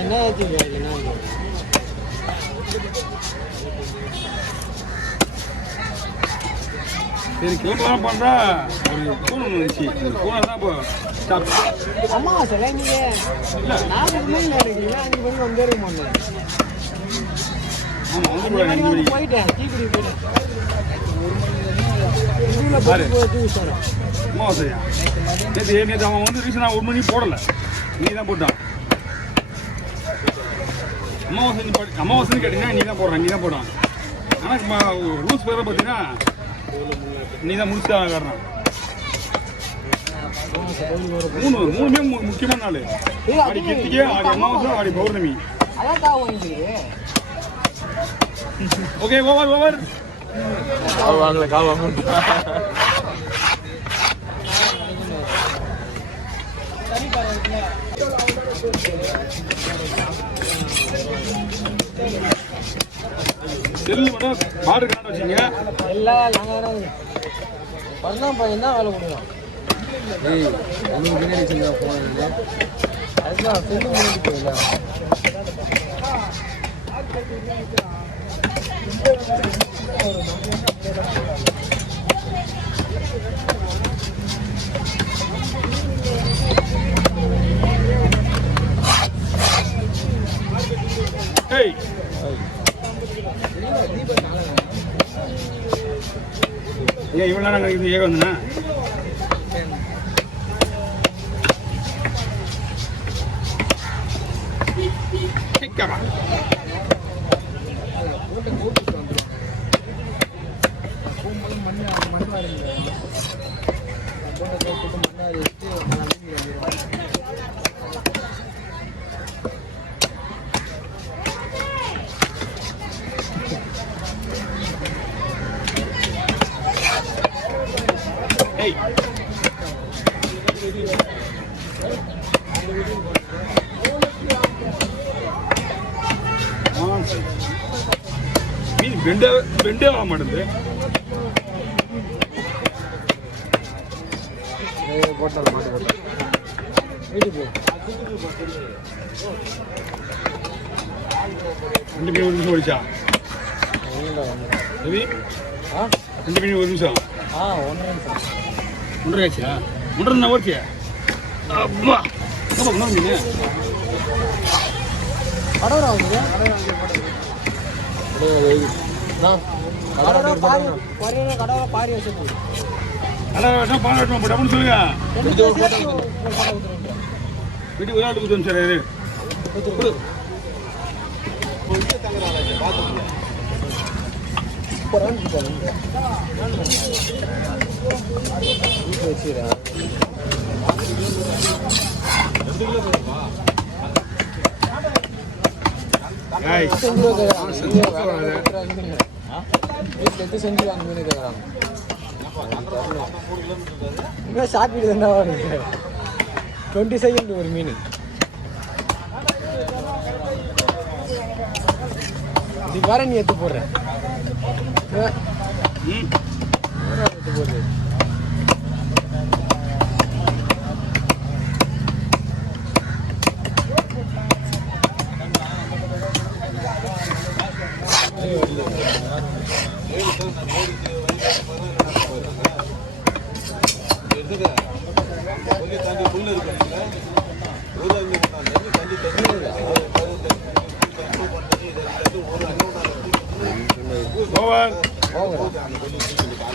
என்ன ஏற்றிருக்காங்க? சரி கிளம்பலாம் பண்ணுறா ஒரு கூணு வந்துச்சு கூணை தான் இப்போ ஸ்டாப். அம்மா சில நீங்கள் இல்லை 4 மணியில் இருக்கீங்களா? 5 மணிக்கு வந்தே இருக்க மாட்டேன். ஆமாம் வந்து கூட 5 மணிக்கு போயிட்டேன் தீக்குடி போயிட்டேன். அமாவாசையா நேற்று அவன் வந்து ரீசனாக 1 மணி போடலை, நீ தான் போட்டான். அமாவாசைன்னு கேட்டீங்கன்னா நீ தான் போடுறான், நீ தான் போடான். ஆனால் ரூல்ஸ் பேர பார்த்தீங்கன்னா நீ தான் முடிச்சுதான் காரணம். மூணுமே முக்கியமான நாள். ஆடி கிருத்திகை, ஆடி அமாவாசை, ஆடி பௌர்ணமி. ஓகே ஓவர் ஓவர் வாங்கல கால் வாங்க. செல்லு மட்டும் மாடு காட்ட வச்சுங்க. எல்லாம் நாங்கள் பண்ணால் பையன் தான் வேலை கொடுக்கலாம். பின்னாடி வச்சுருந்தா போனேன். அதுதான் செல்லு முன்னாடி போயிடலாம். ஏய் ஏன் இவ்வளோ நாங்கள் இது ஏக வந்தேன்னா மீன் பெண்டே ஆக மாட்டேங்குது. போட்டால் மாட்டு போட்டோம் வீட்டுக்கு 2 மணி 1 நிமிஷம் ஓடிச்சா? சரி 2 மணி 1 நிமிஷம். 1 நிமிஷம் 1.5 ஆச்சா? 1.5 ஓடிச்சியா? அப்பா என்ன பண்ண மீன் கடவுள் ஆகுது. கடவுளை பாரி வச்சு அதான் பால் வெட்டணும் அப்படின்னு சொல்லுங்க. வீட்டுக்கு ஒரு ஆள் கொடுத்து சார். செஞ்சு மீன் கேட்குறாங்க. சாப்பிட்டு என்ன 20 செகண்ட் ஒரு மீன். இது வேற நீ எடுத்து போடுற எடுத்து போடுற.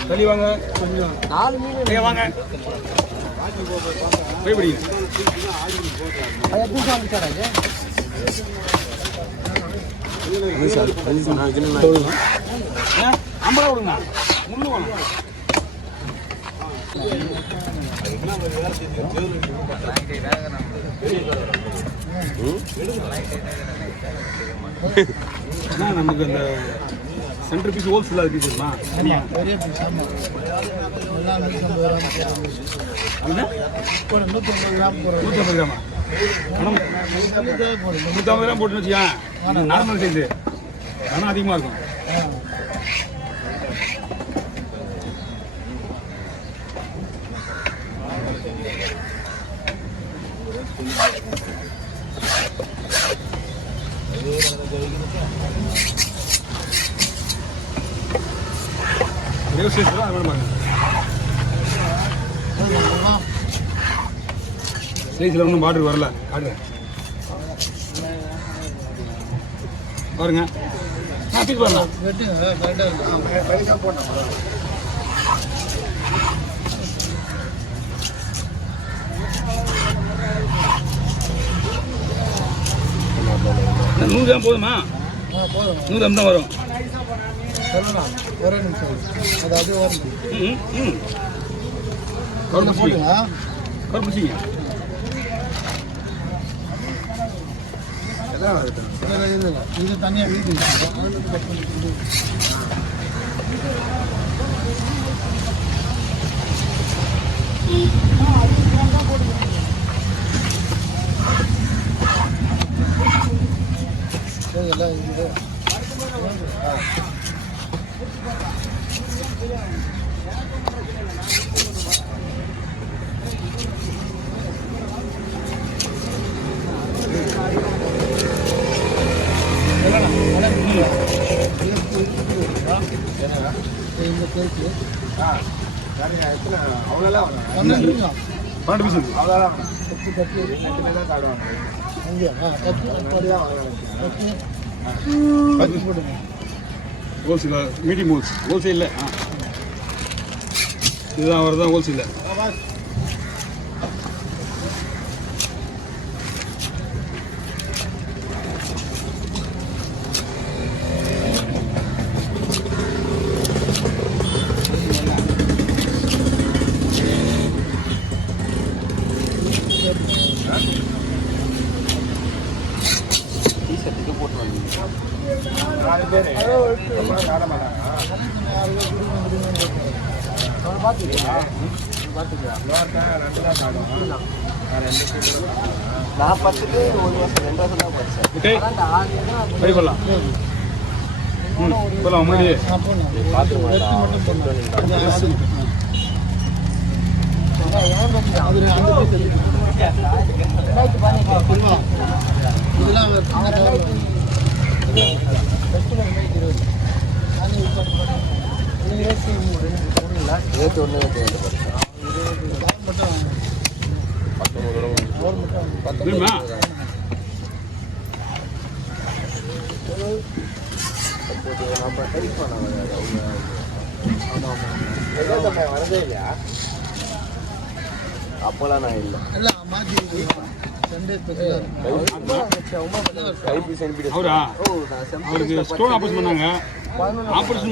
தள்ளி வாங்க கொஞ்சம் 4 மீன் வாங்க போய் பிடிங்க. ஐம்பது கொடுங்க முள்ளு வேணும். நமக்கு அந்த சென்டர் பீஸ் ஹோல்ஸ் இல்லாத பீஸ் இருக்குமா? பெரிய பீஸ். ஒரு 150 கிராம் 150 கிராமா? 150 கிராம் போட்டுன்னு வச்சியா நார்மல் சைஸு ஆனால் அதிகமாக இருக்கும். லைவ் ஸ்டேஜ் தான் அது பாருங்க. ஸ்டேஜில் ஒன்றும் பார்டர் வரல. காட்டுறேன் பாருங்க. பீஸ் வரலாம். நூறு கிராம் போதுமா? 100 கிராம் தான் வரும். ஒரே நிமிஷம் அது அப்படியே வரும். கருப்பிச்சிங்க இது தனியாக வீட்டு எல்லாம் இருக்குது. பன்னெண்டு பீஸ் இருக்கு. ஹோல்சேல் மீடியம் ஹோல்சேல் இல்லை. இதுதான் அவர் தான் ஹோல்சேல். நான் 10க்கு 1 வருஷம் 2 வருஷம் தான் படிச்சேன். ட்ரை பண்ணலாம். போகலாம் முன்னாடி வரதே இல்லையா? அப்போலாம் நான் இல்லை. அவருக்கு ஸ்டோன் ஆப்ரேஷன் பண்ணாங்க. ஆப்ரேஷன்